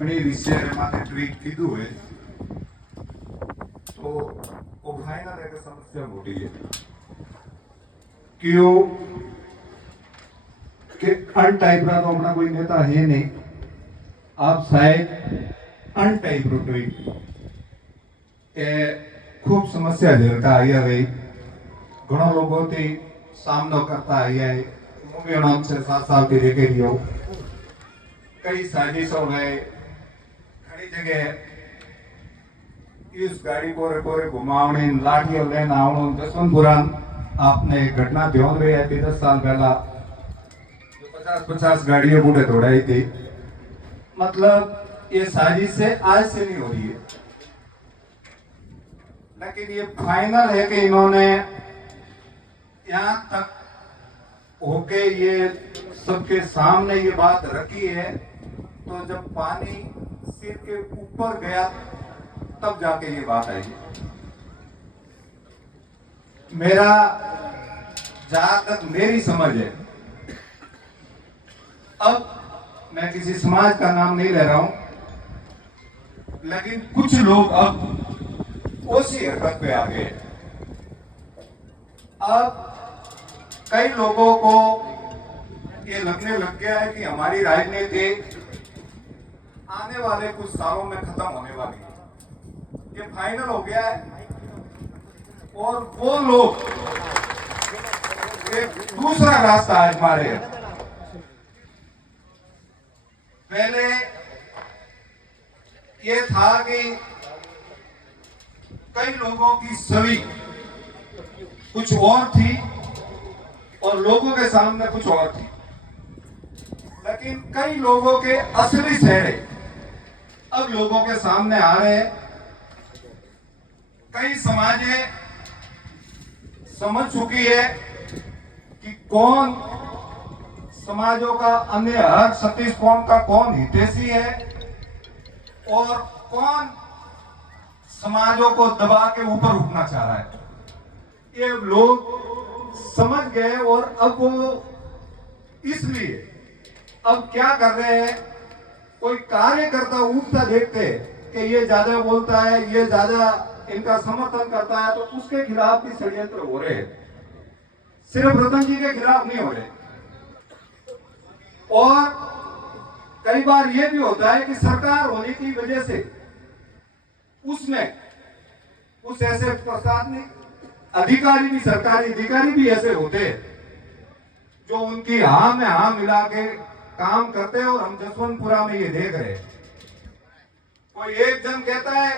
ઘણી વિશે માટે ટ્વીટ કીધું હોય તો वो फाइनल एक समस्या मोटी है क्यों कि अन टाइप रहा तो अपना कोई नेता है नहीं। आप शायद अन टाइप रो ट्वीट ए खूब समस्या झेलता आया गई घणो लोगों थी सामनो करता आया है। मुझे नाम से 7 साल के लेके लियो कई साजिशों गए घनी जगह इस गाड़ी को कोरे घुमावनी लाठियों लेना आवणो जसवंतपुरा आपने घटना ध्यान रही है 10 साल पहला 50 गाड़ियों बूढ़े दौड़ाई थी। मतलब ये साजिश से आज से नहीं हो रही है लेकिन ये फाइनल है कि इन्होंने यहाँ तक होके ये सबके सामने ये बात रखी है। तो जब पानी सिर के ऊपर गया तब जाके ये बात आई। मेरा जहां तक मेरी समझ है, अब मैं किसी समाज का नाम नहीं ले रहा हूं, लेकिन कुछ लोग अब उसी हरकत पे आ गए। अब कई लोगों को ये लगने लग गया है कि हमारी राजनीति आने वाले कुछ सालों में खत्म होने वाली है। ये फाइनल हो गया है और वो लोग एक दूसरा रास्ता आजमा रहे हैं। पहले ये था कि कई लोगों की छवि कुछ और थी और लोगों के सामने कुछ और थी, लेकिन कई लोगों के असली चेहरे अब लोगों के सामने आ रहे हैं। कई समाजें समझ चुकी है कि कौन समाजों का अन्य हर 36 कौन का कौन हितैषी है और कौन समाजों को दबा के ऊपर उठना चाह रहा है। ये लोग समझ गए और अब वो इसलिए अब क्या कर रहे हैं, कोई कार्यकर्ता उठता देखते कि ये ज्यादा बोलता है, ये ज्यादा इनका समर्थन करता है, तो उसके खिलाफ भी षड्यंत्र हो रहे हैं। सिर्फ रतन जी के खिलाफ नहीं हो रहे। और कई बार यह भी होता है कि सरकार होने की वजह से उसमें कुछ ऐसे प्रशासनिक अधिकारी भी, सरकारी अधिकारी भी ऐसे होते हैं जो उनकी हाँ में हाँ मिला के काम करते हैं। और हम जसवंतपुरा में ये देख रहे हैं, कोई एक जन कहता है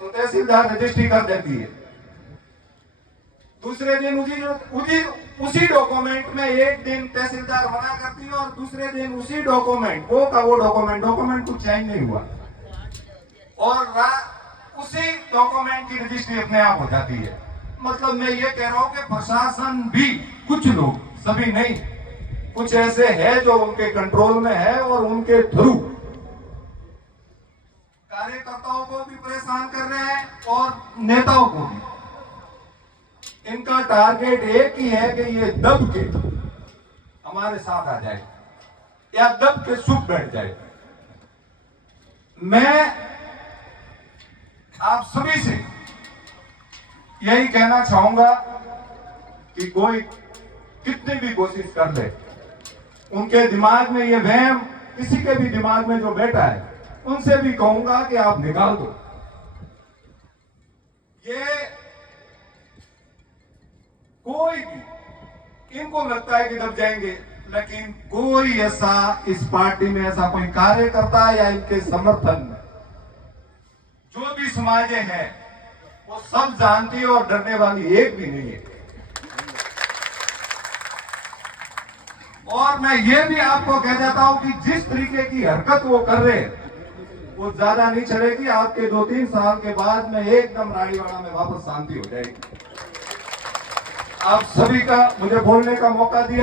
तो तहसीलदार रजिस्ट्री कर देती है, दूसरे दिन उसी डॉक्यूमेंट में एक दिन तहसीलदार मना करती है और दूसरे दिन उसी डॉक्यूमेंट वो डॉक्यूमेंट कुछ चेंज नहीं हुआ और उसी डॉक्यूमेंट की रजिस्ट्री अपने आप हो जाती है। मतलब मैं ये कह रहा हूं कि प्रशासन भी, कुछ लोग, सभी नहीं, कुछ ऐसे हैं जो उनके कंट्रोल में है और उनके थ्रू कार्यकर्ताओं को भी परेशान कर रहे हैं और नेताओं को भी। इनका टारगेट एक ही है कि ये दब के हमारे साथ आ जाए या दब के चुप बैठ जाए। मैं आप सभी से यही कहना चाहूंगा कि कोई कितनी भी कोशिश कर ले, उनके दिमाग में ये वहम, किसी के भी दिमाग में जो बैठा है, उनसे भी कहूंगा कि आप निकाल दो। ये कोई भी, इनको लगता है कि दब जाएंगे, लेकिन कोई ऐसा इस पार्टी में ऐसा कोई कार्यकर्ता या इनके समर्थन में जो भी समाजें हैं वो सब जानती है और डरने वाली एक भी नहीं है। और मैं ये भी आपको कह देता हूं कि जिस तरीके की हरकत वो कर रहे हैं वो ज्यादा नहीं चलेगी। आपके 2-3 साल के बाद में एकदम रानीवाड़ा में वापस शांति हो जाएगी। आप सभी का मुझे बोलने का मौका दिया।